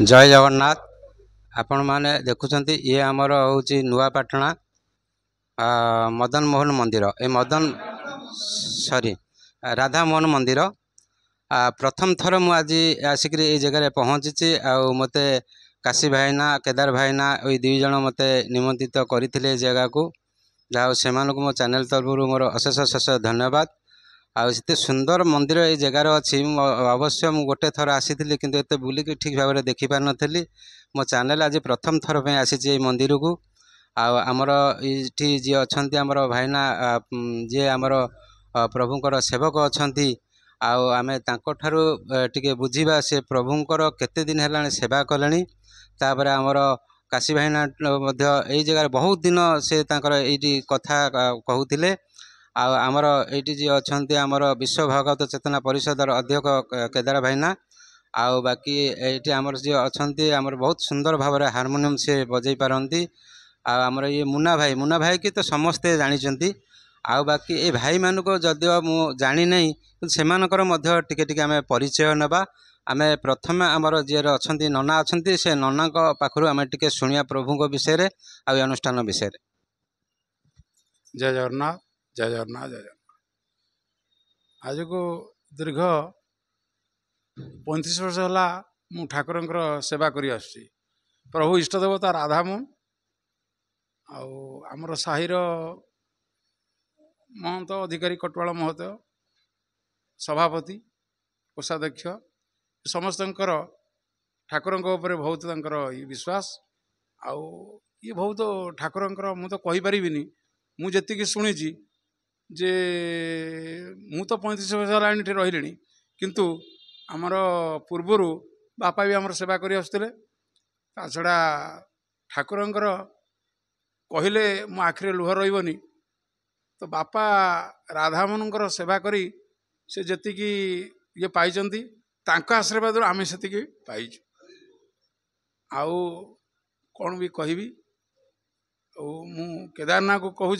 जय जगन्नाथ। आपण माने देखुछंती ये हमर होची नुआपाटଣା मदन मोहन मंदिर। ए मदन सॉरी राधा मोहन मंदिर। प्रथम थर मु आज आसिक ये जगह पहुँची मते काशी भाईना केदार भाईना ये दुई जन मते निमंत्रित करते जगह को जहाँ से मो चैनल तरफ मोर अशेष अशेष धन्यवाद। आते सुंदर मंदिर ये जगार अच्छी अवश्य मुझे गोटे थर आसी किंतु एत बुलिक ठीक भाव में देखी पार नी। मो चैनल आज प्रथम थर पे आसी मंदिर को आमर ये जी अच्छा आमर भाईना जी आमर प्रभुंकर सेवक अच्छा आमे ठारू टिके बुझीबा से प्रभुंकर केते दिन है सेवा कले। तापर आमर काशी भाईना यही जगह बहुत दिन से ये कथा कहते आमर ये जी अच्छा आमर विश्व भागवत चेतना परिषदर अध्यक्ष केदार भाईना बाकी ये आमर जी अच्छा आमर बहुत सुंदर भाव में हारमोनियम से बजई पारती। आमर ये मुन्ना भाई की तो समस्ते जानते बाकी ये भाई मानक जदिव मु जानी नहीं से टिके टिके आम परिचय नवा। आम प्रथम आमर जी अच्छा नना अच्छा से नना पाखु आम टिके शुणिया प्रभु विषय आ अनुष्ठान विषय। जय जगन्नाथ जय जगन्नाथ जय जगन्नाथ। आज को दीर्घ 35 वर्ष है मु ठाकुर सेवा करी आसुची। प्रभु इष्ट देवता राधामोहन आमर साहिर महंत अधिकारी कटवाल महत सभापति कोषाध्यक्ष समस्त ठाकुर बहुत विश्वास ये बहुत ठाकुर मु तो कहीपरि मुझे शुणी जे मु तो 35 वर्ष है रही किंतु आमर पूर्वर बापा भी आमर सेवा करी आसुले। ता छड़ा ठाकुर कहले मो आखिरे लुह रही तो बापा राधामोहन सेवा करी से जी ये पाई आशीर्वाद आम से पाइचु। आउ कौन भी कहि मु केदारनाथ को कहूँ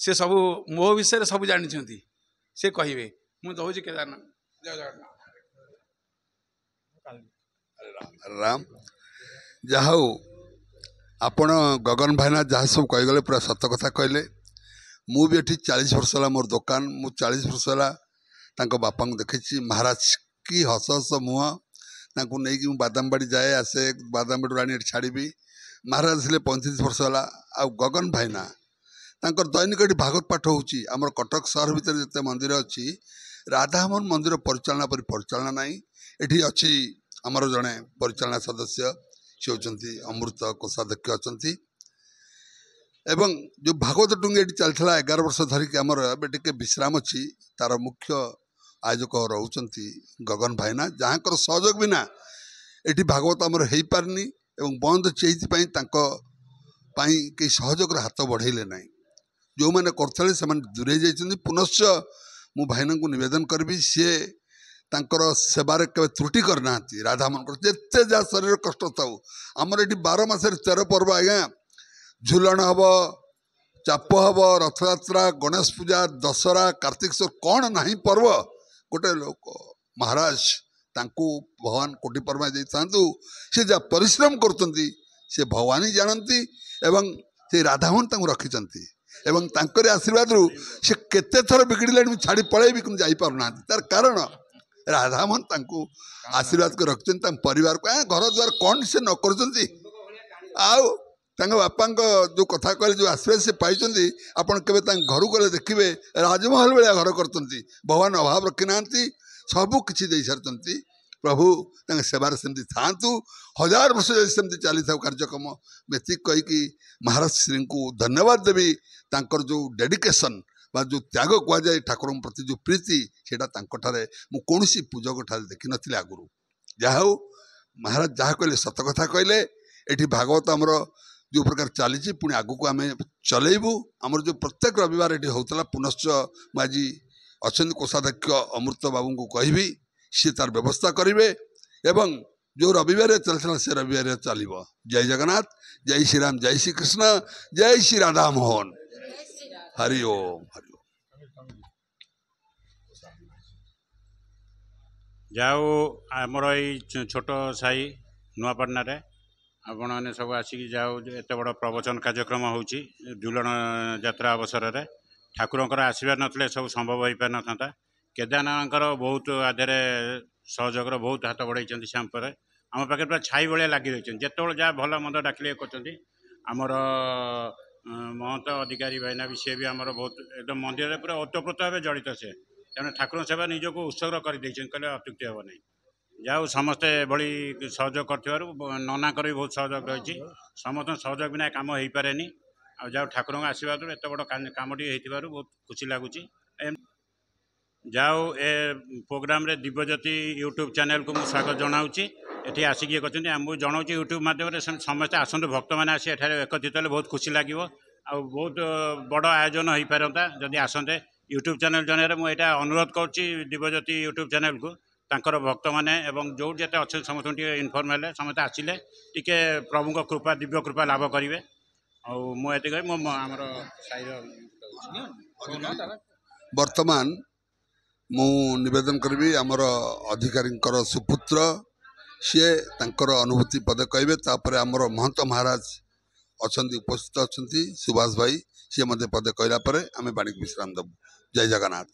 से सब मो विषय सब जानी से कहे मु दौर केदारनाथ। जय जगन्नाथ। राम जहाँ आपण गगन भाईना जहाँ सब कहीगले पूरा सत कथा कहले। मु भी ये 40 वर्ष है मोर दुकान मु 40 वर्ष है बापा को देखी महाराज की हस हस मुह नहीं बादामबाड़ी जाए आसे बादामबाड़ी आनी छाड़ी महाराज थे 35 वर्ष है। आ गगन भाईना दैनिक ये भागवत पाठ होमर कटक सहर भितर जिते मंदिर अच्छी राधामोहन मंदिर परिचालना पर परिचालना ना ये अच्छी आमर जड़े परिचालना सदस्य सी होती अमृत कोषाध्यक्ष अच्छा एवं जो भागवत टुंगी ये चलता 11 वर्ष धरिकी आमर टे विश्राम अच्छी तार मुख्य आयोजक रोचंती गगन भाईना जहाँ सहयोग बिना ये भागवत आमर हो पारनी एवं बंद चेपाई कई सहयोग हाथ बढ़ेले ना जो मैंने करते से दूरे जाइए। पुनश्च मु भाईना को निवेदन करी सी तांकर सेवार के त्रुटि करना राधामोहन जिते जहाँ शरीर कष्ट था आमर ये 12 मास 13 पर्व आज्ञा झुलन हम चाप हम रथयात्रा गणेश पूजा दशहरा कार्तिक कौन ना पर्व गोटे लोक महाराज तांको भगवान कोटि परमा जातु सी जहाँ परिश्रम करते से भगवान ही जानती एवं से राधामोहन रखिंट एवं तांकर आशीर्वाद रु से केते थर बिगड़े छाड़ी पलैबी कि जापना तार कारण राधामोहन तांको आशीर्वाद को रखते परिवार को घर द्वार कौन से न कर बापा जो कथा कहले जो आशीर्वाद से पाई आपड़ के घर गले देखिए राजमहल भाया घर करते भगवान अभाव रखी ना सबू किसी दे सारी प्रभु सेवार सेमती था 1000 वर्ष सेमती चली था कार्यक्रम मेति कहीकि महाराज श्री को धन्यवाद देवी तांकर जो डेडिकेशन बा जो त्याग कहुए ठाकुर प्रति जो प्रीति से कौन पूजक ठारे देखी नी आगुरी जहा महाराज जहाँ कहले सत कथा कहले ये भागवत आमर जो प्रकार चली पुणी आग को आम चलैबू आमर जो प्रत्येक रविवार ये होता पुनश्च मुझे अच्छा कोषाध्यक्ष अमृत बाबू को कहि सी तार व्यवस्था करेंगे एवं जो रविवार चलता से रविवार चलो। जय जगन्नाथ जय श्री राम जय श्री कृष्ण जय श्री राधा मोहन हरि ओम हरि ओम। जाओ आमर छोट साई ନୂଆପାଟଣାରେ ଆପଣମାନେ ସବୁ ଆସିକି ଯାଉ ଏତେ ବଡ଼ ପ୍ରବଚନ କାର୍ଯ୍ୟକ୍ରମ ହେଉଛି ଝୁଲଣ ଯାତ୍ରା ଅବସରରେ ଠାକୁରଙ୍କର ଆଶୀର୍ବାଦ ନଥିଲେ ସବୁ ସମ୍ଭବ ହୋଇପାରିନଥାନ୍ତା। କେଦାରନାଥଙ୍କର ବହୁତ ଆଦେହରେ ସହଯୋଗର ବହୁତ ହାତ ବଢ଼େଇଛନ୍ତି ସେ ଉପରେ ଆମ ପାଖରେ ପୁରା ଛାଇ ଭଳିଆ ଲାଗି ରହିଛନ୍ତି। ଯେତେବେଳେ ଯାହା ଭଲ ମନ୍ଦ ଡାକିଲେ କରୁଛନ୍ତି। ଆମର ମହନ୍ତ ଅଧିକାରୀ ଭାଇନା ବି ସିଏ ବି ଆମର ବହୁତ ଏକଦମ ମନ୍ଦିରରେ ପୁରା ଓତପ୍ରୋତ ଭାବେ ଜଡ଼ିତ ସେ, ତେଣୁ ଠାକୁରଙ୍କ ସେବା ନିଜକୁ ଉତ୍ସର୍ଗ କରିଦେଇଛନ୍ତି କହିଲେ ଅତ୍ୟୁକ୍ତି ହେବ ନାହିଁ। ଯାହା ହଉ ସମସ୍ତେ ଏଭଳି ସହଯୋଗ କରିଥିବାରୁ ନନାଙ୍କର ବି ବହୁତ ସହଯୋଗ ରହିଛି। ସମସ୍ତଙ୍କ ସହଯୋଗ ବିନା କାମ ହେଇପାରେନି। ଆଉ ଯାହା ଠାକୁରଙ୍କ ଆଶୀର୍ବାଦରୁ ଏତେ ବଡ଼ କାମଟି ହେଇଥିବାରୁ ବହୁତ ଖୁସି ଲାଗୁଛି। ଯାହା ହଉ ଏ ପ୍ରୋଗ୍ରାମରେ ଦିବ୍ୟଜ୍ୟୋତି ୟୁଟ୍ୟୁବ୍ ଚ୍ୟାନେଲକୁ ମୁଁ ସ୍ୱାଗତ ଜଣାଉଛି। ଏଠି ଆସିକି ଇଏ କରିଛନ୍ତି ଆମକୁ ଜଣାଉଛି ୟୁଟ୍ୟୁବ୍ ମାଧ୍ୟମରେ ସମସ୍ତେ ଆସନ୍ତୁ, ଭକ୍ତମାନେ ଆସି ଏଠାରେ ଏକତ୍ରିତ ହେଲେ ବହୁତ ଖୁସି ଲାଗିବ। ଆଉ ବହୁତ ବଡ଼ ଆୟୋଜନ ହେଇପାରନ୍ତା ଯଦି ଆସନ୍ତେ ୟୁଟ୍ୟୁବ୍ ଚ୍ୟାନେଲ୍ ଜରିଆରେ। ମୁଁ ଏଇଟା ଅନୁରୋଧ କରୁଛି ଦିବ୍ୟଜ୍ୟୋତି ୟୁଟ୍ୟୁବ୍ ଚ୍ୟାନେଲକୁ, ତାଙ୍କର ଭକ୍ତମାନେ ଏବଂ ଯେଉଁଠି ଯେତେ ଅଛନ୍ତି ସମସ୍ତଙ୍କୁ ଟିକେ ଇନଫର୍ମ ହେଲେ ସମସ୍ତେ ଆସିଲେ ଟିକେ ପ୍ରଭୁଙ୍କ କୃପା ଦିବ୍ୟ କୃପା ଲାଭ କରିବେ। ଆଉ ମୁଁ ଏତିକି ମୁଁ ଆମର ସାହିର ବର୍ତ୍ତମାନ ମୁଁ ନିବେଦନ କରିବି ଆମର ଅଧିକାରୀଙ୍କର ସୁପୁତ୍ର ସିଏ ତାଙ୍କର ଅନୁଭୂତି ପଦେ କହିବେ। ତାପରେ ଆମର ମହନ୍ତ ମହାରାଜ ଅଛନ୍ତି, ଉପସ୍ଥିତ ଅଛନ୍ତି ସୁଭାଷ ଭାଇ, ସିଏ ମଧ୍ୟ ପଦେ କହିଲା ପରେ ଆମେ ବାଣୀକୁ ବିଶ୍ରାମ ଦେବୁ। ଜୟ ଜଗନ୍ନାଥ।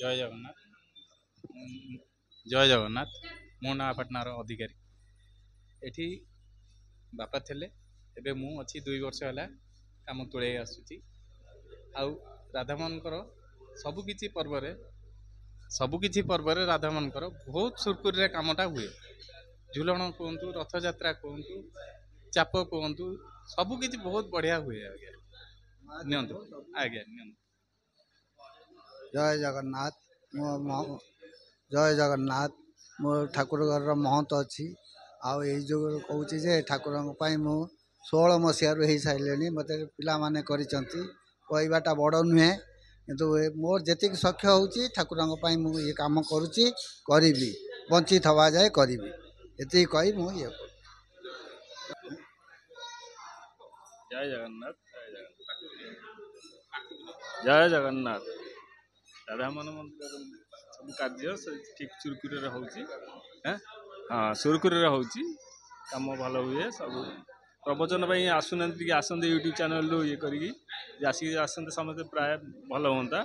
ଜୟ ଜଗନ୍ନାଥ। ଜୟ ଜଗନ୍ନାଥ। ମୁଁ ନୂଆପାଟଣାର ଅଧିକାରୀ। ଏଠି ବାପା ଥିଲେ, ଏବେ ମୁଁ ଅଛି 2 ବର୍ଷ ହେଲା କାମ ତୁଳେଇ ଆସୁଛି। ଆଉ ରାଧାମାନଙ୍କର ସବୁକିଛି ପର୍ବରେ ରାଧାମାନଙ୍କର ବହୁତ ସୁରୁଖୁରୁରେ କାମଟା ହୁଏ। ଝୁଲଣ କୁହନ୍ତୁ, ରଥଯାତ୍ରା କୁହନ୍ତୁ, ଚାପ କୁହନ୍ତୁ, ସବୁକିଛି ବହୁତ ବଢ଼ିଆ ହୁଏ। ଆଜ୍ଞା ନିଅନ୍ତୁ, ଆଜ୍ଞା ନିଅନ୍ତୁ। ଜୟ ଜଗନ୍ନାଥ। ଜୟ ଜଗନ୍ନାଥ। ମୋ ଠାକୁର ଘରର ମହନ୍ତ ଅଛି। ଆଉ ଏଇ ଯୋଗୁଁ କହୁଛି ଯେ ଠାକୁରଙ୍କ ପାଇଁ ମୁଁ 16 ମସିହାରୁ ହେଇସାରିଲେଣି। ମୋତେ ପିଲାମାନେ କରିଛନ୍ତି, କହିବାଟା ବଡ଼ ନୁହେଁ, କିନ୍ତୁ ମୋର ଯେତିକି ସଖ୍ୟ ହେଉଛି ଠାକୁରଙ୍କ ପାଇଁ ମୁଁ ଇଏ କାମ କରୁଛି, କରିବି, ବଞ୍ଚିଥିବା ଯାଏ କରିବି, ଏତିକି କହି ମୁଁ ଇଏ କରୁଛି। ଜୟ ଜଗନ୍ନାଥ। ଜୟ ଜଗନ୍ନାଥ। ରାଧାମାନ ମନ୍ଦିରର ସବୁ କାର୍ଯ୍ୟ ଠିକ୍ ସୁରୁଖୁରୁରେ ହେଉଛି। ସୁରୁଖୁରୁରେ ହେଉଛି, କାମ ଭଲ ହୁଏ। ସବୁ ପ୍ରବଚନ ପାଇଁ ଆସୁନାହାନ୍ତି, ଟିକେ ଆସନ୍ତେ ୟୁଟ୍ୟୁବ୍ ଚ୍ୟାନେଲରୁ ଇଏ କରିକି ଆସିକି ଆସନ୍ତେ ସମସ୍ତେ, ପ୍ରାୟ ଭଲ ହୁଅନ୍ତା,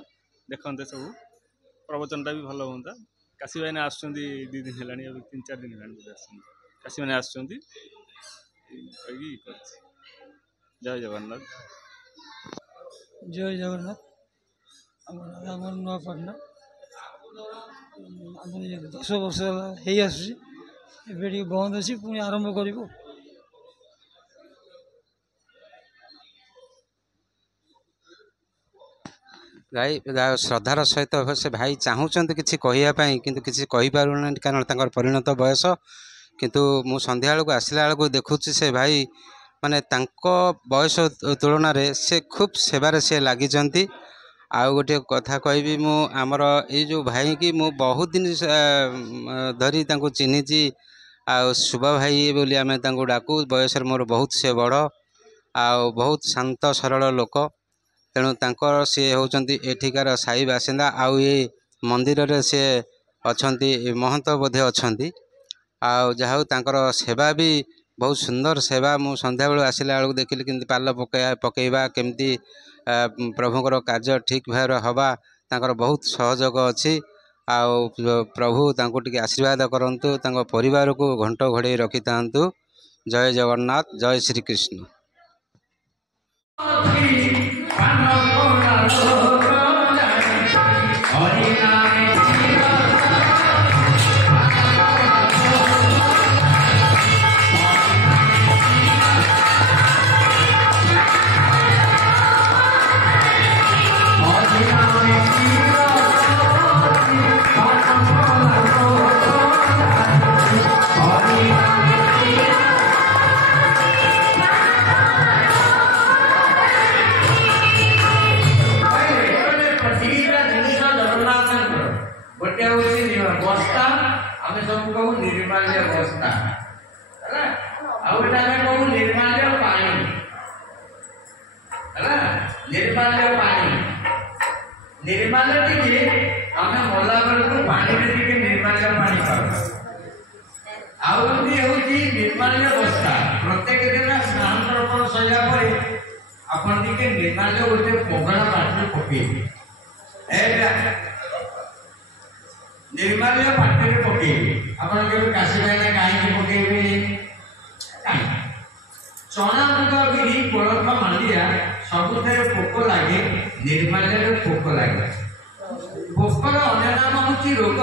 ଦେଖନ୍ତେ ସବୁ ପ୍ରବଚନଟା ବି ଭଲ ହୁଅନ୍ତା। କାଶୀ ଭାଇନା ଆସୁଛନ୍ତି 2 ଦିନ ହେଲାଣି, 3-4 ଦିନ ହେଲାଣି ବୋଧେ ଆସୁଛନ୍ତି। କାଶୀ ଭାଇନା ଆସୁଛନ୍ତି କହିକି ଇଏ କରୁଛି। ଜୟ ଜଗନ୍ନାଥ। ଜୟ ଜଗନ୍ନାଥ। ଆମର ନୂଆପାଟଣା ଆମର 10 ବର୍ଷ ହେଲା ହେଇ ଆସୁଛି, ଏବେ ଟିକେ ବନ୍ଦ ଅଛି, ପୁଣି ଆରମ୍ଭ କରିବୁ। ଭାଇ ଶ୍ରଦ୍ଧାର ସହିତ ସେ ଭାଇ ଚାହୁଁଛନ୍ତି କିଛି କହିବା ପାଇଁ, କିନ୍ତୁ କିଛି କହିପାରୁନାହାନ୍ତି କାରଣ ତାଙ୍କର ପରିଣତ ବୟସ। କିନ୍ତୁ ମୁଁ ସନ୍ଧ୍ୟାବେଳକୁ ଆସିଲା ବେଳକୁ ଦେଖୁଛି ସେ ଭାଇ ମାନେ ତାଙ୍କ ବୟସ ତୁଳନାରେ ସେ ଖୁବ୍ ସେବାରେ ସେ ଲାଗିଛନ୍ତି। ଆଉ ଗୋଟିଏ କଥା କହିବି, ମୁଁ ଆମର ଏଇ ଯେଉଁ ଭାଇକି ମୁଁ ବହୁତ ଦିନ ଧରି ତାଙ୍କୁ ଚିହ୍ନିଛି। ଆଉ ଶୁଭ ଭାଇ ବୋଲି ଆମେ ତାଙ୍କୁ ଡାକୁ। ବୟସରେ ମୋର ବହୁତ ସେ ବଡ଼, ଆଉ ବହୁତ ଶାନ୍ତ ସରଳ ଲୋକ। ତେଣୁ ତାଙ୍କର ସିଏ ହେଉଛନ୍ତି ଏଠିକାର ସାହି ବାସିନ୍ଦା। ଆଉ ଏ ମନ୍ଦିରରେ ସେ ଅଛନ୍ତି, ମହନ୍ତ ବୋଧେ ଅଛନ୍ତି। ଆଉ ଯାହା ହଉ ତାଙ୍କର ସେବା ବି ବହୁତ ସୁନ୍ଦର ସେବା। ମୁଁ ସନ୍ଧ୍ୟାବେଳୁ ଆସିଲା ବେଳକୁ ଦେଖିଲି କେମିତି ପାଲ ପକାଇବା, କେମିତି ପ୍ରଭୁଙ୍କର କାର୍ଯ୍ୟ ଠିକ୍ ଭାବରେ ହେବା, ତାଙ୍କର ବହୁତ ସହଯୋଗ ଅଛି। ଆଉ ପ୍ରଭୁ ତାଙ୍କୁ ଟିକେ ଆଶୀର୍ବାଦ କରନ୍ତୁ, ତାଙ୍କ ପରିବାରକୁ ଘଣ୍ଟ ଘୋଡ଼େଇ ରଖିଥାନ୍ତୁ। ଜୟ ଜଗନ୍ନାଥ, ଜୟ ଶ୍ରୀକୃଷ୍ଣ। निर्माल्य टिके आम मला बेलू पानी टिके निर्माल्य पानी पाऊ ଆଉ ଗୋଟିଏ ହେଉଛି ନିର୍ମାଲ୍ୟ ବସ୍ତା। ପ୍ରତ୍ୟେକ ଦିନ ସ୍ନାନ ତର୍ପଣ ସରିଲା ପରେ ଆପଣ ଟିକେ ନିର୍ମାଲ୍ୟ ଗୋଟେ ପଗଣା ପାଟିରେ ପକେଇବେ। ନିର୍ମାଲ୍ୟ ପାଟିରେ ପକେଇବେ। ଆପଣ କେବେ କାଶୀ ଭାଇନା କାହିଁକି ପକେଇବେ? କାହିଁକି? ଚଣା ମୁଗ ବିରି କୋଳଥ ମାଣ୍ଡିଆ ସବୁଥିରେ ପୋକ ଲାଗେ, ନିର୍ମାଲ୍ୟରେ ପୋକ ଲାଗେ। ପୋକର ଅନ୍ୟ ନାମ ହେଉଛି ରୋଗ।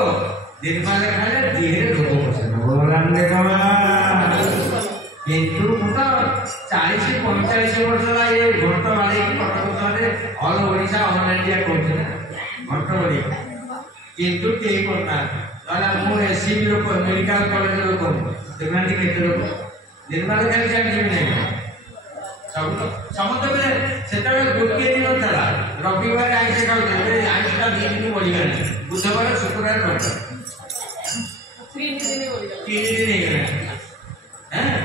ନିର୍ମାଲ୍ୟ ଖାଇଲେ ଦେହରେ ରୋଗ ପଶେ। କିନ୍ତୁ ମୁଁ ତ 40-45 ବର୍ଷ ହେଲା ଏ ଘଣ୍ଟ ବାଡ଼େଇକି କଟକରେ ଅଲ ଓଡ଼ିଶା ଅଲ ଇଣ୍ଡିଆ କହୁଛି ନା ଘଣ୍ଟ ବାଡ଼େଇକି, କିନ୍ତୁ କେହି କରୁନାହାନ୍ତି। ନହେଲେ ମୁଁ ଏସିବି ଲୋକ, ମେଡ଼ିକାଲ କଲେଜ ଲୋକ, ଦେଖୁନାହାନ୍ତି କେତେ ଲୋକ ନିର୍ମାଲ୍ୟ ଖାଲି ଜାଣିଯିବି ନାହିଁ। ସମସ୍ତେ ସେତେବେଳେ ଗୋଟିଏ ଦିନ ଥିଲା, ରବିବାର ଆଇଁଷ ଖାଉଥିଲେ, ଆଇଁଷଟା 2 ଦିନ ବଢ଼ିଗଲାଣି, ବୁଧବାର ଶୁକ୍ରବାର ରବିବାର 3 ଦିନ ହେଇଗଲାଣି।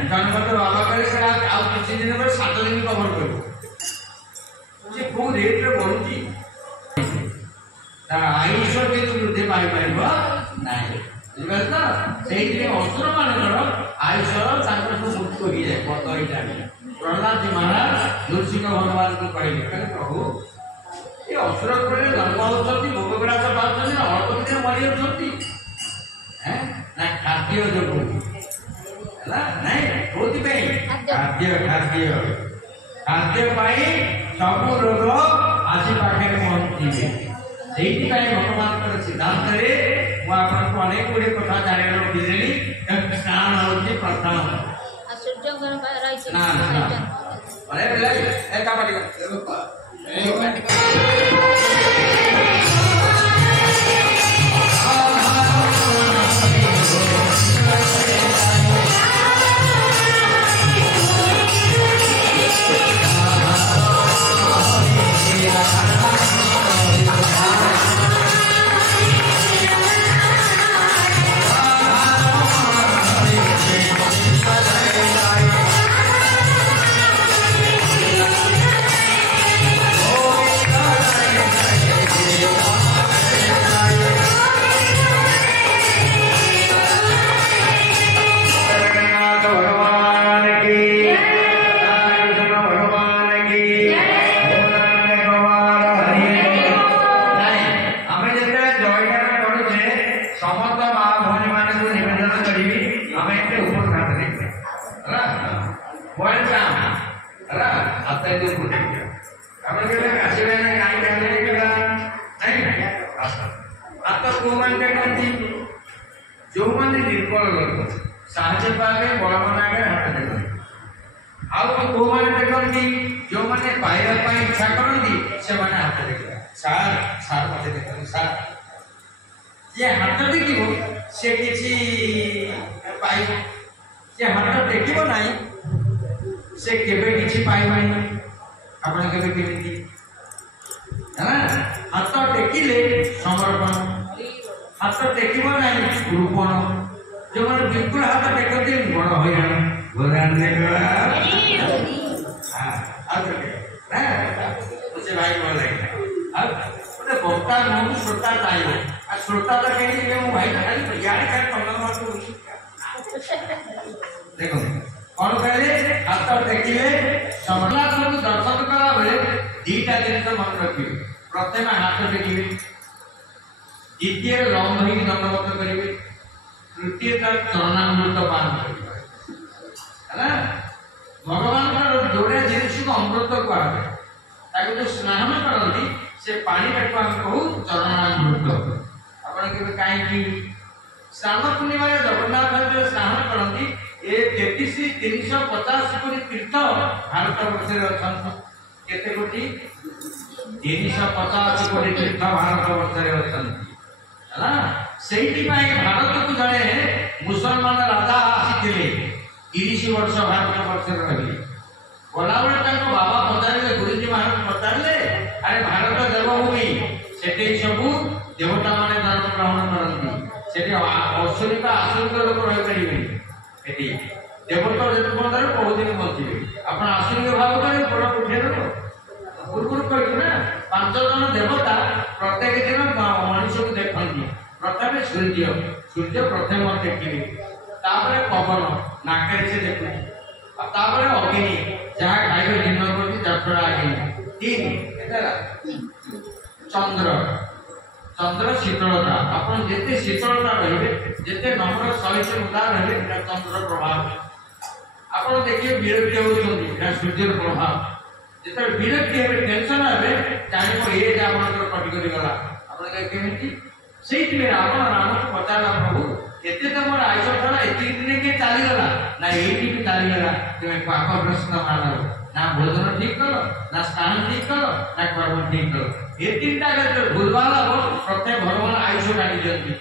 ଜଣଙ୍କର ବାବା କହିଲେ ଆଉ କିଛି ଦିନ ପରେ 7 ଦିନ କଭର କରିବ। ସେ କୋଉ ରେଟ୍ରେ ବଢୁଛି, ତାର ଆୟୁଷ କିନ୍ତୁ ବୃଦ୍ଧି ପାଇପାରିବ ନାହିଁ। ବୁଝିପାରିଲେ ତ? ସେଇଥିପାଇଁ ଅସୁର ମାନଙ୍କର ଆୟୁଷ ତାଙ୍କର ସବୁ ମୃତ୍ୟୁ ହୋଇଯାଏ। ପ୍ରହ୍ଲାଦ ମହାରାଜ ନୃସିଂହ ଭଗବାନଙ୍କୁ କହିଲେ, ପ୍ରଭୁ ଏ ଅସୁର ଉପରେ ଜନ୍ମ ହେଉଛନ୍ତି, ଭୋଗ ବିଳାସ ପାଉଛନ୍ତି, ଅଳ୍ପ ଦିନରେ ମରିଯାଉଛନ୍ତି ନା ଖାଦ୍ୟ ଯୋଗୁଁ ହେଲା? ନାଇଁ, କୋଉଥିପାଇଁ? ଖାଦ୍ୟ ପାଇଁ ସବୁ ରୋଗ ଆସି ପାଖରେ ପହଞ୍ଚିବେ। ସେଇଥିପାଇଁ ଭଗବାନଙ୍କର ସିଦ୍ଧାନ୍ତରେ ମୁଁ ଆପଣଙ୍କୁ ଅନେକ ଗୁଡ଼ିଏ କଥା ଜାଣିବାକୁ ରଖିଦେଲି। ସ୍ନାନ ହେଉଛି ପ୍ରଥମ ଯେଉଁମାନେ ନିର୍ମଳ ଲୋକ ସାହାଯ୍ୟ ପାଇବେ ବଳବାନ ଆଗରେ ହାତ ଦେଖନ୍ତି। ଆଉ କୋଉମାନେ ଦେଖନ୍ତି, ଯେଉଁମାନେ ପାଇବା ପାଇଁ ଇଚ୍ଛା କରନ୍ତି ସେମାନେ ହାତ ଦେଖିବେ। ସାର୍ ମତେ ଦେଖନ୍ତି, ସାର୍ ଯିଏ ହାତ ଦେଖିବ ସେ କିଛି ପାଇବ, ଯିଏ ହାତ ଦେଖିବ ନାହିଁ ସେ କେବେ କିଛି ପାଇବନି। ଆପଣ କେବେ କେମିତି ହାତ ଟେକିଲେ ସମର୍ପଣ, ହାତ ଟେକିବ ନାହିଁ ଗୁରୁପଣ। ଯେଉଁମାନେ ବିଲକୁଲ ହାତ ଟେକନ୍ତି ବଡ଼ ହଇରାଣ। ସେ ଭାଇ ଭଲ ଲାଗିଲା। ଆଉ ଗୋଟେ ବକ୍ତା ନୁହଁ, ଶ୍ରୋତା ଚାହିଁବ। ଆଉ ଶ୍ରୋତା ତ କେମିତି ମୁଁ ଭାଇ ଖାଲି ଇଆଡ଼େ ଖାଲି ଦେଖନ୍ତୁ କ'ଣ କହିଲେ, ହାତ ଟେକିଲେ ସମର୍ପଣ। ଦର୍ଶନ କଲା ବେଳେ 2ଟା ଜିନିଷ ମନେ ରଖିବେ। ପ୍ରଥମେ ହାତ ଟେକିବେ, ଦ୍ୱିତୀୟ ଲମ୍ବ ହେଇକି ଦଣ୍ଡବତ କରିବେ, ତୃତୀୟ ଚରଣାମୃତ ପାନ କରିବେ। ହେଲା? ଭଗବାନଙ୍କର ଯୋଡ଼େ ଜିନିଷକୁ ଅମୃତ କୁହାଯାଏ। ତାକୁ ଯୋଉ ସ୍ନାନ କରନ୍ତି ସେ ପାଣିଟାକୁ ଆମେ କହୁ ଚରଣାମୃତ। ଆପଣ କେବେ କାହିଁକି ସ୍ନାନ ପୂର୍ଣ୍ଣିମାରେ ଜଗନ୍ନାଥ ସ୍ନାନ କରନ୍ତି? ଏ 350 କୋଟି ତୀର୍ଥ ଭାରତ ବର୍ଷରେ ଅଛନ୍ତି। କେତେ କୋଟି? 350 କୋଟି ତୀର୍ଥ ଭାରତ ବର୍ଷରେ ଅଛନ୍ତି। ହେଲା? ସେଇଥିପାଇଁ ଭାରତକୁ ଜଣେ ମୁସଲମାନ ରାଜା ଆସିଥିଲେ, 30 ବର୍ଷ ଭାରତ ବର୍ଷରେ ରହିଲେ। ଗଲାବେଳେ ତାଙ୍କ ବାବା ପଚାରିଲେ, ଗୁରୁଜୀ ମହାରାଜ ପଚାରିଲେ, ଆରେ ଭାରତ ଦେବଭୂମି, ସେଠି ସବୁ ଦେବତା ମାନେ ଜନ୍ମ ଗ୍ରହଣ କରନ୍ତି, ସେଠି ଅସୁରିକ ଆସୁରିକ ଲୋକ ରହିପାରିବେନି। ସେଠି ଦେବତା ଯେତେ ପର୍ଯ୍ୟନ୍ତ ବହୁଦିନ ବଞ୍ଚିବେ। ଆପଣ ଆସୁରିକ ଭାବ କଲେ ବଡ଼ ଉଠେଇ ଦେବ। ପୂର୍ବରୁ କହିଛୁ ନା, 5 ଜଣ ଦେବତା ପ୍ରତ୍ୟେକ ଦିନ ମଣିଷକୁ ଦେଖନ୍ତି। ପ୍ରଥମେ ସୂର୍ଯ୍ୟ ପ୍ରଥମେ ଟେକିବେ, तापर पवन नाकरे से देखु तापर अग्नि जहाँ खाइबे दिन प्रति जात्रा अग्नि तीन केतरा चंद्र चंद्र शीतलता अपन जेते शीतलता रहिबे जेते नम्र सहिष्णु उदार रहिबे चंद्र प्रभाव अपन देखिए विरक्ति होउछन्ती एटा सूर्य प्रभाव जेते विरक्ति हेबे टेंशन हेबे जानि को ए जा आपनकर कटि करि गला आपन के केमिति सेति में आपन राम को पचाला प्रभु एते त मोर आइसो थला एति दिन के चाली गला ना एति भी चाली गला तुमे पाप प्रश्न मानो ना भोजन ठीक करो ना स्नान ठीक करो ना कर्म ठीक करो ये तीनटा के भूलवाला हो प्रत्येक भगवान आयुष काटी दियंती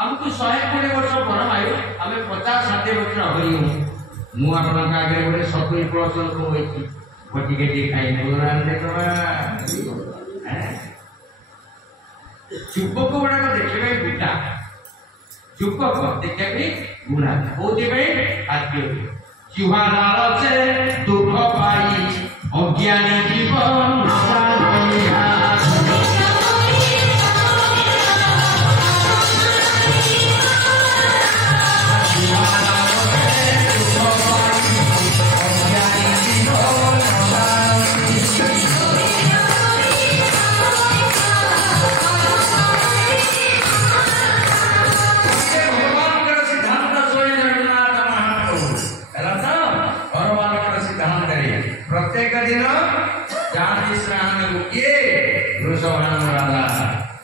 हमको 120 वर्ष परम आयु हमें 50-60 वर्ष होई मु आपन का आगे बोले 70 वर्ष को होई बटी के खाई बोलान देखो युवक गुड़ा को देखिए बुढ़ा युवक देखिए भी बुढ़ा होती भाई आत्य जुहार से दुख पाई अज्ञानी जीवन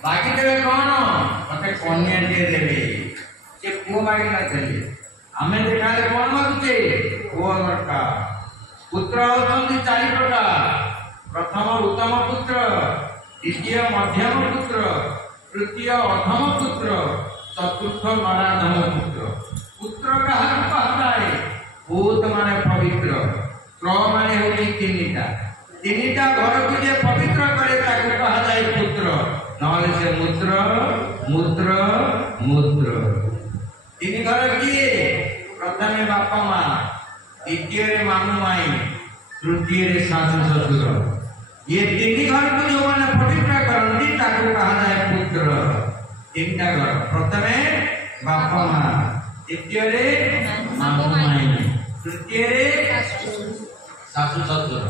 बाकी देवे कौन मत कन्या दिए देवे से पुओ मांगी ना चाहिए हमें देखा कौन मांगुचे पुओ मरका पुत्र होती 4 प्रकार प्रथम उत्तम पुत्र द्वितीय मध्यम पुत्र तृतीय अधम पुत्र चतुर्थ नराधम पुत्र पुत्र कहा कहता है भूत माने पवित्र प्र माने होती तीनिटा घर को जे पवित्र करे ताको कहा जाए पुत्र नहले से मूत्र मूत्र मूत्र तीन घर किए प्रथम बापा माँ द्वितीय रे मामू माई तृतीय रे सासू ससुर ये तीन घर को जो माने पवित्र करती ताको कहा जाए पुत्र तीनटा घर प्रथमे बापा माँ द्वितीय रे मामू माई तृतीय रे सासू ससुर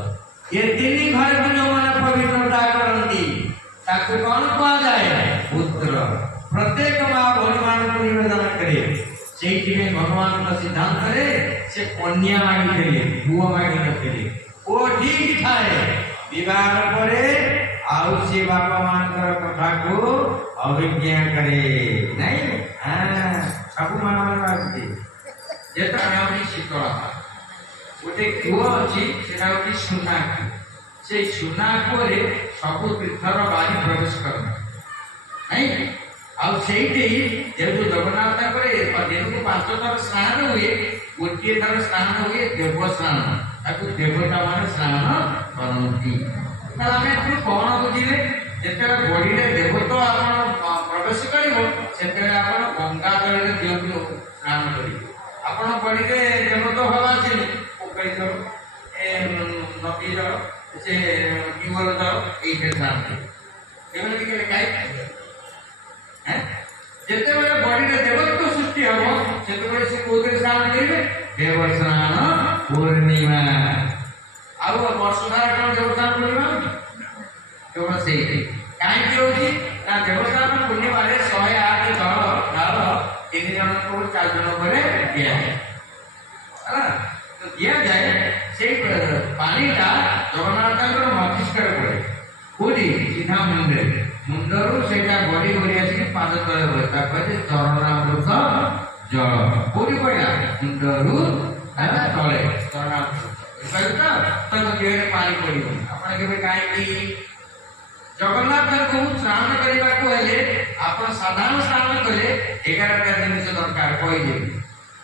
ये तीन घर को जो माने पवित्रता करती ताको कौन कहा जाए पुत्र प्रत्येक माँ भगवान को निवेदन करे से भगवान का सिद्धांत करे से कन्या मांगी करे पुओ मांगी करे वो ठीक थाए विवाह करे आउ से बापा मानकर कथा को अभिज्ञा करे नहीं हां सब मान मानती जेता नाम शीतला गोटे कूह अच्छी से सुना से सुना कुरे सब तीर्थर बारी प्रवेश करना नहीं आउ जेहतु जगन्नाथ दिन को 5 थर स्नान हुए गोटे थर स्नान हुए देव स्नान ताकू देवता मान स्नान करती कौन बुझे जिते बड़ी देव तो आप प्रवेश कर गंगा जल दिवस स्नान कर बड़ी देव तो हवा से पोखरी जल नदी जल से ट्यूबवेल जल ये स्नान जिते बड़ी देवत्व सृष्टि हम से कौन स्नान करेंगे देव स्नान पूर्णिमा आउ वर्ष सारा कौन देवस्नान पूर्णिमा केवल से कहीं होना देवस्नान पूर्णिमा 108 जल 3 जन को 4 जन पर दिया है तो दिया जाए से पानी का जगन्नाथ मस्तिष्क पड़े पूरी सीधा मुंडे मुंडरू से गड़ी गड़ी आसिक पाद तले हुए चरणामृत जल पूरी पड़ा मुंडरू तले चरणामृत देह पानी पड़ो आप कहीं जगन्नाथ को स्नान करने आप साधारण स्नान कले 11टा जिन दरकार कहीदेवी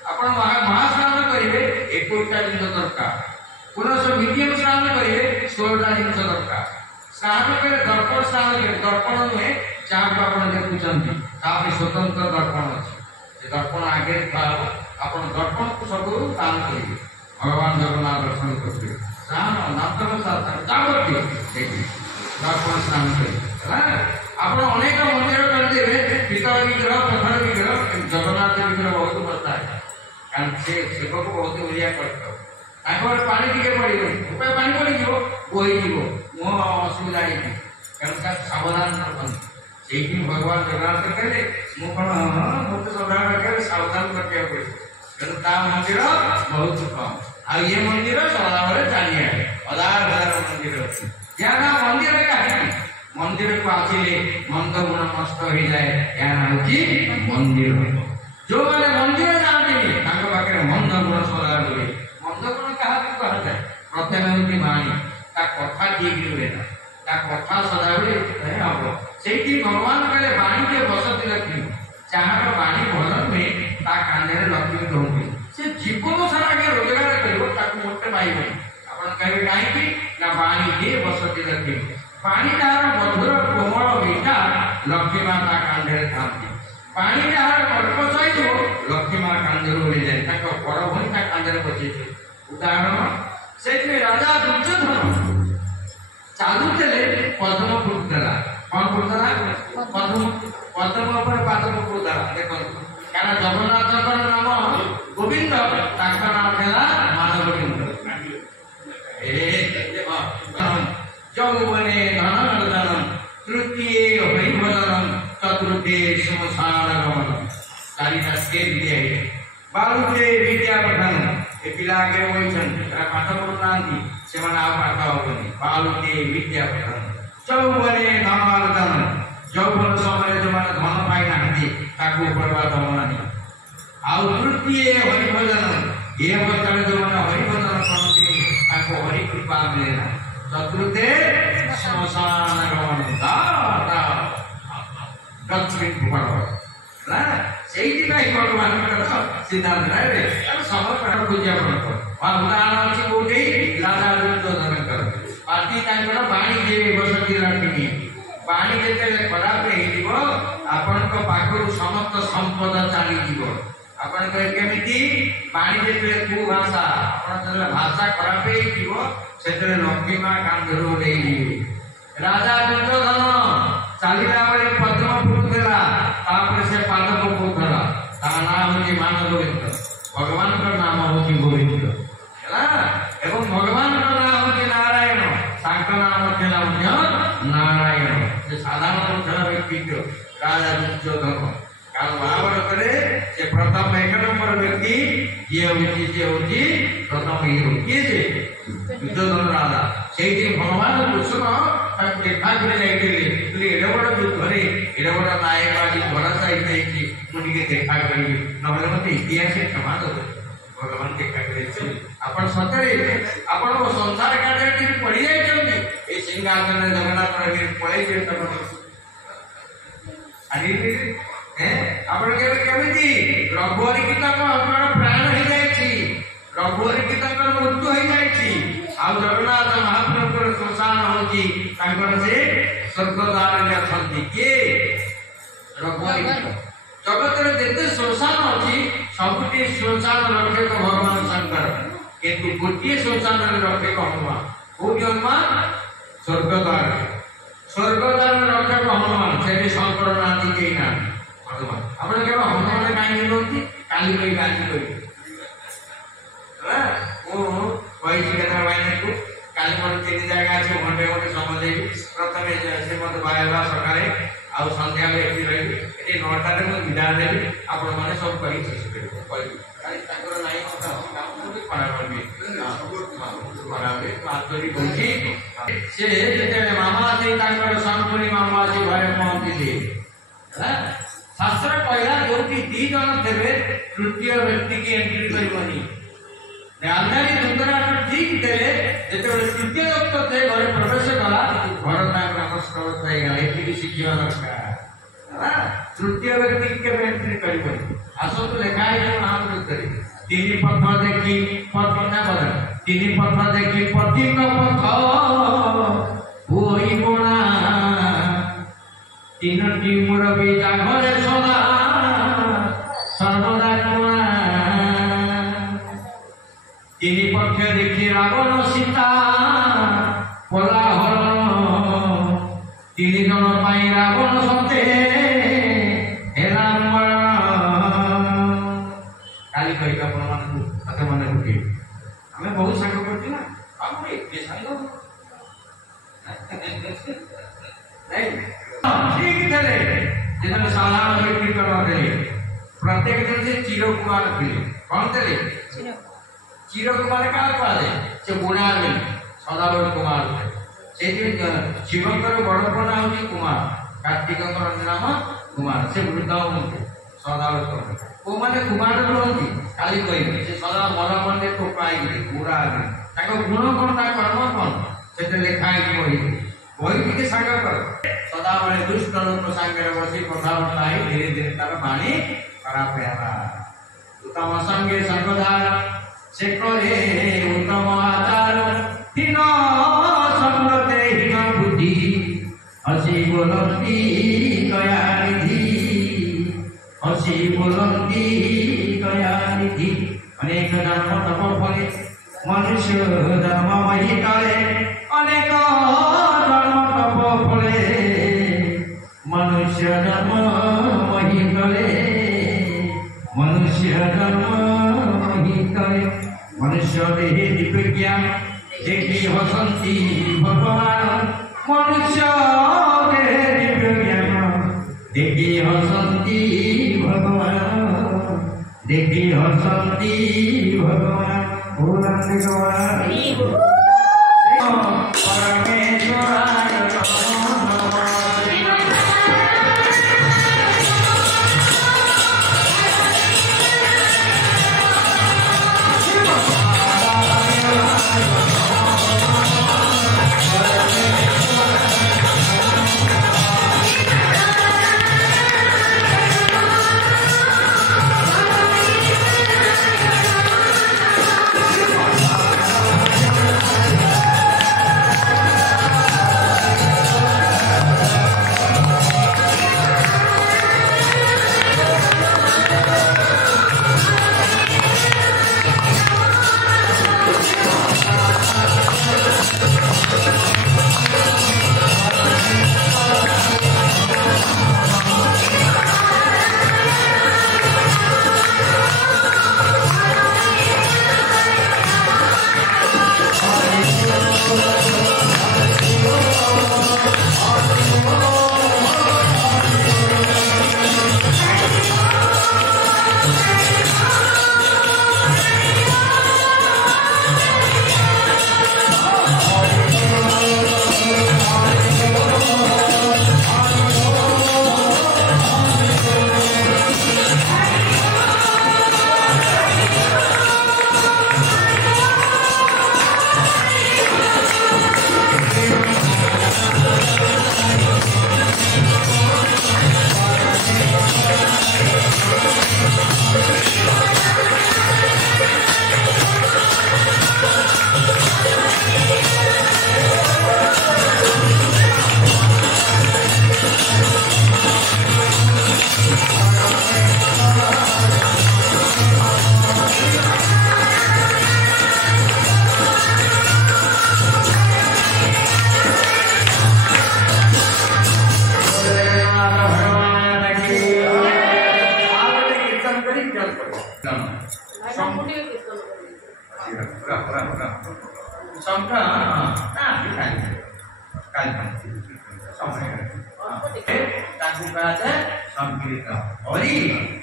आप महास्नान करेंगे 21टा जिन दरकार पुनः मीडियम स्नान करेंगे 16टा जिन दरकार स्नान कर दर्पण स्नान कर दर्पण नुहे जहाँ को आप देखुं स्वतंत्र दर्पण अच्छे दर्पण आगे आप दर्पण को सब दान करेंगे भगवान जगन्नाथ दर्शन करेंगे स्नान नाम दर्पण स्नान करेंगे आप अनेक मंदिर करते पितल विग्रह पत्थर विग्रह जगन्नाथ विग्रह बहुत बसता है कारण से सेवक बहुत ओरिया कष्ट ताकर पानी टिके पड़े उपाय पानी पड़ो बोईज मो असुविधा है कारण सावधान से भगवान जगन्नाथ कहले मुझे मत सदा सावधान करके पड़े मंदिर बहुत कम आ ये मंदिर सदाबले चारिए अदार मंदिर अच्छी यहाँ मंदिर कहीं मंदिर को आसिले मंद गुण नष्ट हो जाए यहाँ हूँ मंदिर जो मैंने मंदिर जाती पाखे मंद गुण सदा रुए मंद गुण क्या कहा जाए प्रथम हूँ बाणी कथा ठीक रुए ना कथा सदा हम से भगवान कहले बाणी के बसती लक्ष्मी जहाँ बाणी भल नुहे कांधे लक्ष्मी कहते से जीवन सारा के रोजगार कर मोटे पाइबे आप कहे कहीं ना बाणी के बसती लक्ष्मी पानी तार मधुर कोमल मीठा लक्ष्मी माता कांधे था पानी तार कल्प सहित लक्ष्मी माँ कांधे उड़ी जाए बड़ भाई कांधे बचे उदाहरण से राजा दुर्योधन चालुले पद्म फुटला कौन फुटला पद्म पर पादम फुटला देखो क्या जगन्नाथ नाम गोविंद नाम है मानव गोविंद चौवने धनर्दनम तृतीय हरिभजनम चतुर्थे श्मशान गमनम चारिटा स्टेप दिया है बालुते विद्या पठन ए पिला के होइछन पाठ पढुनांती से माने आ पाठ होबनी बालुते विद्या पठन चौवने धनर्दनम जौवन समय जो माने धन पाई नांती ताकू बर्बाद होनानी आ तृतीय हरिभजनम ये अवस्था जो माने हरिभजन करती ताकू हरि कृपा मिलेना चतुर्थे श्मशान गमन भगवान सिद्धांत समर्पण पूजा उदाहरण अच्छी कौटे राजा दुर्योधन पार्टी बाणी देवे बसती लक्ष्मी बाणी जिते खराब आपण पाखर समस्त संपद चलीज आपण केमी बाणी जिते कुभाषा आप भाषा खराब से लक्ष्मी माँ कांधर राजा दुर्योधन चलला बेले पद्म फुटला से पादप फुटला नाम हूँ मानव गोविंद भगवान का नाम हूँ गोविंद है भगवान का नाम हूँ नारायण नाम नारायण साधारण व्यक्ति राजा दुर्योधन कारण महाभारत से प्रथम एक नंबर व्यक्ति ये होती प्रथम ये दुर्योधन राजा से भगवान कृष्ण देखा एडे बड़ युद्धे एडे बड़ नायक आज भरोसा मुझे देखा करी ना मत इतिहास क्षमा दे भगवान देखा कर सतरे आप संसार कार्य पड़ी जाइए सिंहासन जगन्नाथ पड़े केमी रघुवरी की प्राण हो जाए रघुवरी की मृत्यु हो जाए जगन्नाथ महाप्रभु श्मशान होती से स्वर्गद्वार अच्छा किए रघुवरी जगत जिते श्मशान अच्छी सबुठी श्मशान रक्षक भगवान शंकर किंतु गोटे श्मशान रक्षक हनुमान कौटी हनुमान स्वर्गद्वार रक्षक हनुमान से शंकर नाती कहीं ना हनुमान आप हनुमान कहीं काली काली काली मोर तीन जगह अच्छे घंटे घंटे समय देवी प्रथम से मत बाहर सकाଳେ आउ संध्या रही ये 9टार मुझे विदा देवी आपण मैंने सब करी मामा से मामा से घरे पहुंची शास्त्र कहला जो दी जन थे तृतीय व्यक्ति की एंट्री करनी अंधारी दुर्गराट ठीक देले जो तृतीय लोक थे घर प्रवेश कला घर नष्ट ये शिखा दरकार तृतीय व्यक्ति के एंट्री कर आसतु लेखा है महापुरुष तीन पथ देखी पत्ना बदल तीन पथ देखी पति पथ होई बोना तीनटी मुरबी घरे सदा सर्वदा तीन पक्ष देखी रावण सीता कोलाहल तीन जन पाई रावण सते काली कही ଆପଣମାନଙ୍କୁ ମୋତେ ମନେ ପକେଇବି। ଆମେ ବହୁତ ସାଙ୍ଗ କରୁଛୁ ନା, ଆମର ଏତେ ସାଙ୍ଗ ନାଇଁ ଠିକ ଥିଲେ ଯେତେବେଳେ ସଦାବେଳେ କୀର୍ତ୍ତନ କଲେ ପ୍ରତ୍ୟେକ ଦିନ ସେ ଚିରକୁମାର ଥିଲେ। କ'ଣ ଥିଲେ? ଚିରକୁମାର କାହା କୁହାଯାଏ? ସେ ବୁଢ଼ା ହେଲେ ସଦାବେଳେ କୁମାର ଥିଲେ। ସେଇଥିପାଇଁ ଶିବଙ୍କର ବଡ଼ ପୁଅ ନାଁ ହେଉଛି କୁମାର, କାର୍ତ୍ତିକଙ୍କର ନାମ କୁମାର। ସେ ବୃଦ୍ଧ ହୁଅନ୍ତି ସଦାବେଳେ କରନ୍ତି। କୋଉମାନେ କୁମାର ରୁହନ୍ତି କାଲି କହିବେ, ସେ ସଦା ମନ ମନରେ ଟୋକା ହେଇକି ବୁଢ଼ା ହେବେ। ତାଙ୍କ ଗୁଣ କ'ଣ, ତାଙ୍କ କର୍ମ କ'ଣ, ସେଟା ଲେଖା ହେଇକି ବହିରେ। ବହି ଟିକେ ସାଙ୍ଗ କର, ସଦାବେଳେ ଦୁଷ୍ଟ ଲୋକ ସାଙ୍ଗରେ ବସି କଥାବାର୍ତ୍ତା ହେଇ ଧୀରେ ଧୀରେ ତାର ବାଣୀ ଖରାପ ହେଲା। ଉତ୍ତମ ସଙ୍ଗେ ସଙ୍ଗଦାର ସେ କରେ ଉତ୍ତମ ଆଚାର, ହୀନ ସଙ୍ଗତେ ହୀନ ବୁଦ୍ଧି ହସି ବୋଲନ୍ତି ଦୟାନିଧି, ହସି ବୋଲନ୍ତି ଦୟାନିଧି। ଅନେକ ଜନ୍ମ ତପ ଫଳେ ମନୁଷ୍ୟ ଧର୍ମ ମହି ତଳେ, ଅନେକ ଜନ୍ମ ତପ ଫଳେ ମନୁଷ୍ୟ ଜନ୍ମ ମହି ତଳେ, ମନୁଷ୍ୟ ଜନ୍ମ ମହି ତଳେ। ମନୁଷ୍ୟ ଦେହେ ଦିବ୍ୟ ଜ୍ଞାନ ଦେଖି ହସନ୍ତି ଭଗବାନ, ମନୁଷ୍ୟ ଦେହେ ଦିବ୍ୟ ଜ୍ଞାନ ଦେଖି ହସନ୍ତି ଭଗବାନ, ଦେଖି ହସନ୍ତି ଭଗବାନ। ପରମେଶ୍ୱରାୟ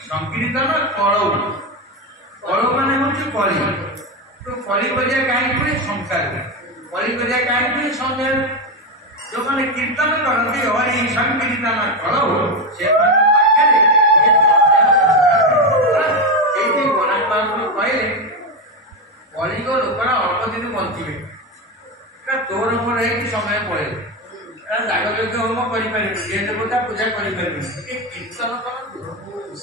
ସଂକୀର୍ତ୍ତନ କଳଉ କଳଉ ମାନେ ହେଉଛି କଳି। ତ କଳି କରିବା କାହିଁକି ହୁଏ? ସଂସାରରେ କଳି କରିବା କାହିଁକି ହୁଏ? ସନ୍ଦେହ। ଯେଉଁମାନେ କୀର୍ତ୍ତନ କରନ୍ତି ହରି ସଂକୀର୍ତ୍ତନ କଳଉ, ସେମାନେ ପାଖରେ ସେଇଠି ଗଣାନ ବାବୁ କହିଲେ କଳିଗ ଲୋକରା ଅଳ୍ପ ଦିନ ବଞ୍ଚିବେ, ତୋର ମୋର ହେଇକି ସମୟ ପଳେଇବ, ଜାଗଯଜ୍ଞ ହୋମ କରିପାରିବେନି, ଯେ ଦେବତା ପୂଜା କରିପାରିବେନି, ଟିକେ କୀର୍ତ୍ତନ କରନ୍ତୁ।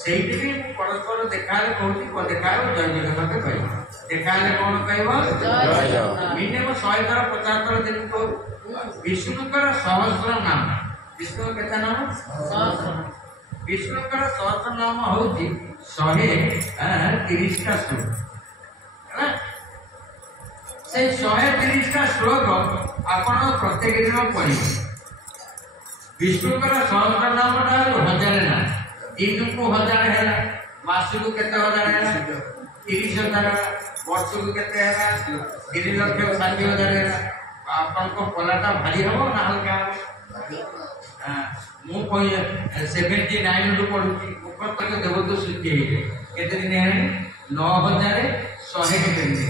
ସେଇଠି ବି ପରସ୍ପର ଦେଖାହେଲେ କହୁଛି, ଦେଖାହେବ ଜୟ ଜଗନ୍ନାଥ କହିବ, ଦେଖାହେଲେ କଣ କହିବ? ମିନିମମ୍ 100 ଥର 50 ଥର ଦିନ କହୁ। ବିଷ୍ଣୁଙ୍କର ସହସ୍ର ନାମ, ବିଷ୍ଣୁଙ୍କ କେତେ ନାମ? ବିଷ୍ଣୁଙ୍କର ସହସ୍ର ନାମ ହଉଛି 130ଟା ଶ୍ଲୋକ। ସେଇ 130ଟା ଶ୍ଲୋକ ଆପଣ ପ୍ରତ୍ୟେକ ଦିନ ପଢିବେ। ବିଷ୍ଣୁଙ୍କର ସହସ୍ର ନାମଟା 1000 ନା, ଦିନକୁ 1000 ହେଲା, ମାସକୁ କେତେ 1000 ହେଲା? 30,000 ବର୍ଷକୁ କେତେ ହେଲା 3,60,000 ହେଲା ଆପଣଙ୍କ ପଲାଟା ଭାରି ହବ ନା ହାଲକା ହବ? ମୁଁ 79ରୁ ପଢୁଛି ଉପର ଦେବତ ସୃଷ୍ଟି ହେଇଯାଏ କେତେ ଦିନ ହେଲାଣି 9,100 କେତେ ଦିନ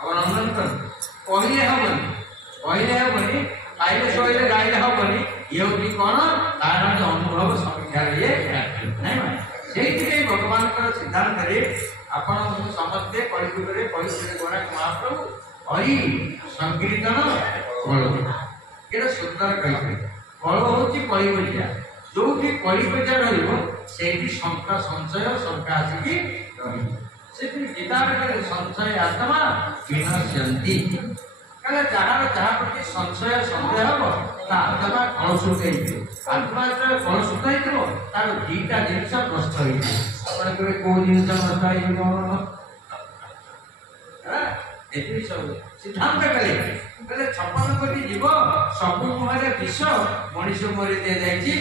ଆପଣ ଅନୁମାନ କରନ୍ତୁ କହିଲେ ହବନି ଖାଇଲେ ଶୋଇଲେ ଗାଇଲେ ହବନି ଇଏ ହଉଛି କ'ଣ ତାର ଅନୁଭବ ସମୀକ୍ଷାରେ ଇଏ ନାଇଁ ସେଇଥିପାଇଁ ଭଗବାନଙ୍କର ସିଦ୍ଧାନ୍ତରେ ଆପଣ ସମସ୍ତେ କଳିଯୁଗରେ କହିଥିଲେ ଗଣାକ ମହାପ୍ରଭୁ ହରି ସଂକୀର୍ତ୍ତନ କଳ ଏଇଟା ସୁନ୍ଦର କହିଥିଲେ କଳ ହଉଛି କଳିବଜା ଯୋଉଠି କଳିବଜା ରହିବ ସେଇଠି ଶଙ୍କା ସଂଶୟ ଶଙ୍କା ଆସିକି ରହିବ ସେଠି ଗୀତାରେ ସଂଶୟ ଆତ୍ମା ବିନଶ୍ୟନ୍ତି କାଳେ ଯାହାର ଯାହା ପ୍ରତି ସଂଶୟ ସନ୍ଦେହ ହବ ତା ଆତ୍ମା କଳସୁତ ହେଇଯିବ ଆତ୍ମା ଯେତେବେଳେ କଳସୁତ ହେଇଯିବ ତାର ଦିଟା ଜିନିଷ ନଷ୍ଟ ହେଇଯିବ ଆପଣ କେବେ କୋଉ ଜିନିଷ ନଷ୍ଟ ହେଇଯିବ ଏଥିରେ ସବୁ ସିଦ୍ଧାନ୍ତ କଲେ 56 କୋଟି ଜୀବ ସବୁ ମୁହଁରେ ବିଷ ମଣିଷ ମୁହଁରେ ଦିଆଯାଇଛି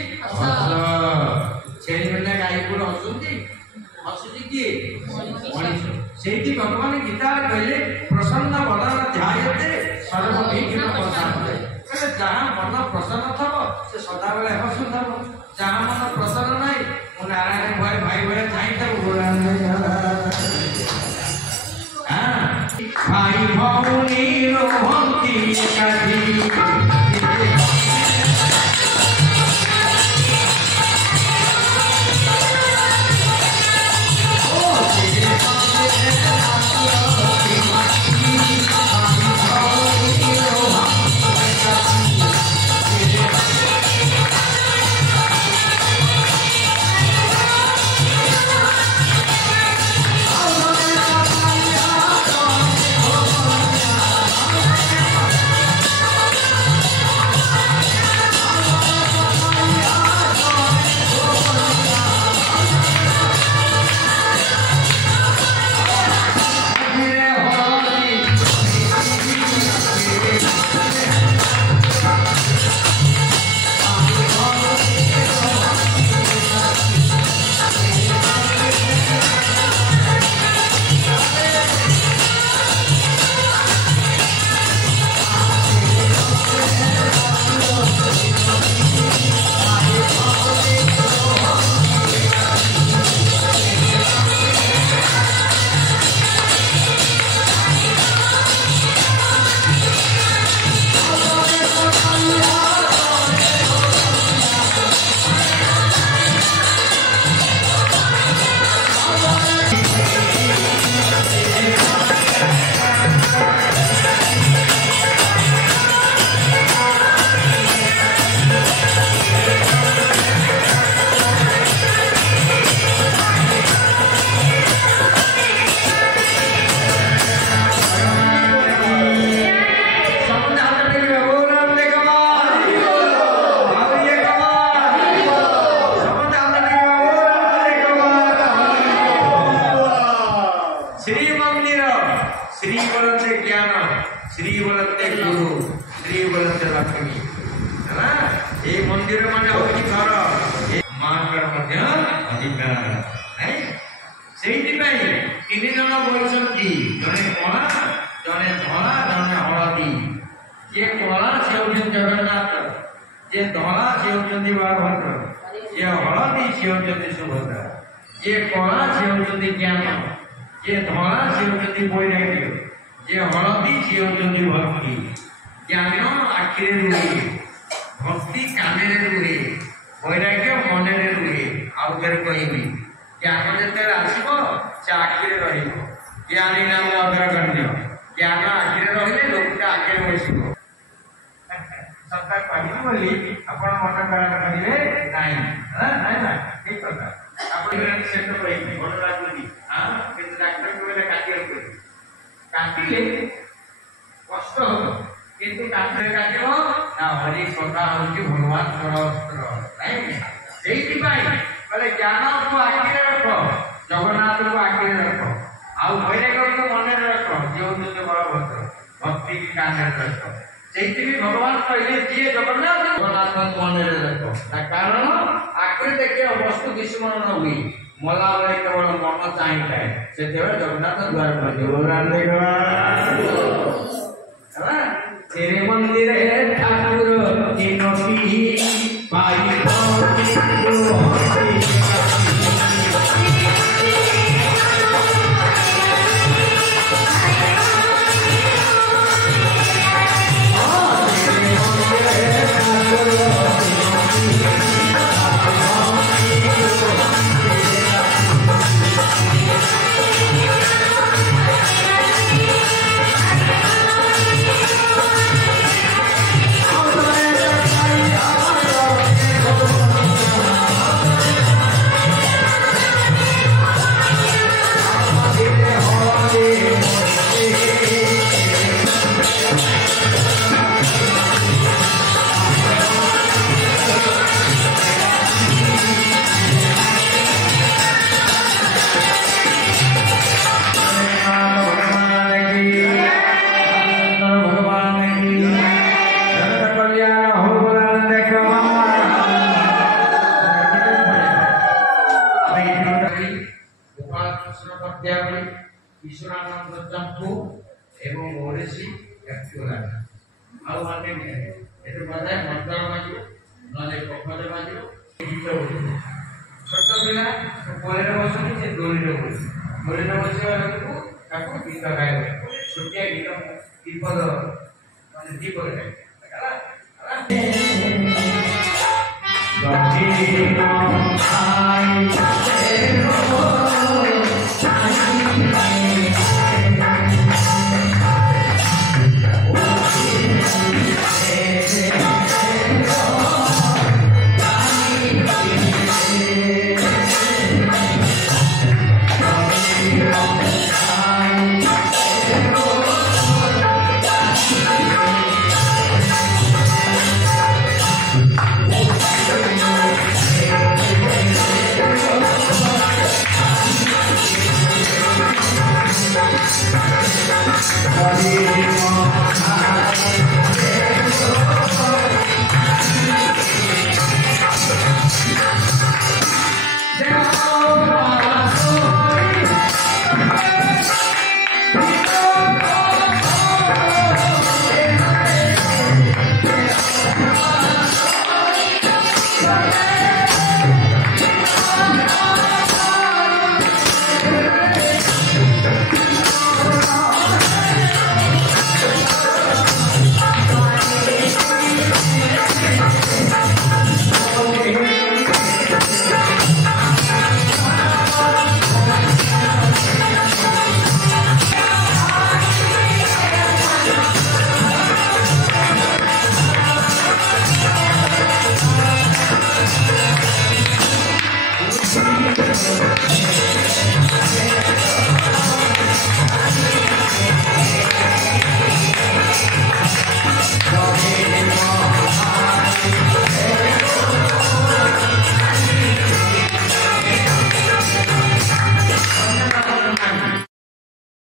ଛେଳି ମେଣ୍ଢା ଗାଈ ଗୁଡ ହସୁଛି ହସୁଛି କିଏ ମଣିଷ ସେଇଠି ଭଗବାନ ଗୀତାରେ କହିଲେ ପ୍ରସନ୍ନ ବଦନ ଧ୍ୟାୟତେ ସର୍ବବିଘ୍ନ ପ୍ରଶାନ୍ତେ ଯାହା ମନ ପ୍ରସନ୍ନ ଥବ ସେ ସଦାବେଳେ ହସୁଥବ ଯାହା ମନ ପ୍ରସନ୍ନ ନାହିଁ ମୁଁ ନାରାୟଣ ଭାଇ ଭୟ ଚାହିଁଥାଉ ଭାଇ ଭଉଣୀ ରୁହନ୍ତି ଏକାଠି मला बेले केवल मन चाहिए से जगन्नाथ द्वार मंदिर ठाकुर विश्वनाथ चंपू एवं ओडिसी एक्चुअल आउ माने एते बजाय मंत्र माजु नले कखले माजु गीत बोल छोट पिला कोले बसनी से दोली रे बोल दोली रे बसिया लोक ताको गीत गाइबे छोटिया गीत दीपद माने दीप रे Hare